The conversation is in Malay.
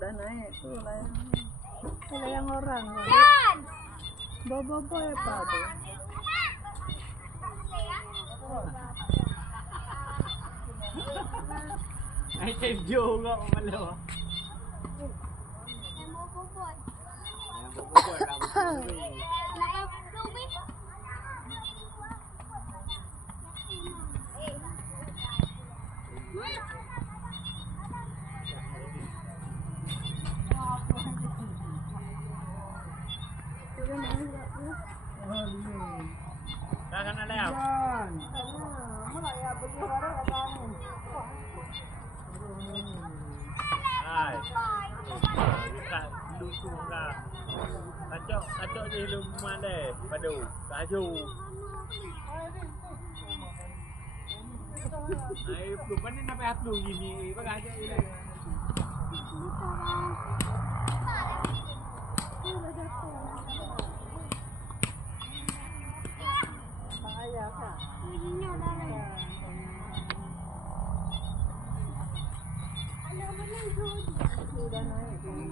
udah naik tuh layang orang. Bobo apa tuh? Ay, Chef Joe nga umalaw. Kaka na lang. Ay. Kita lucu ka. Kacok je lumah deh. Padu, kaju. Ay, lupa ni nape hatlu gini. Iba kacok ini. Bahaya kah? Sudah naik di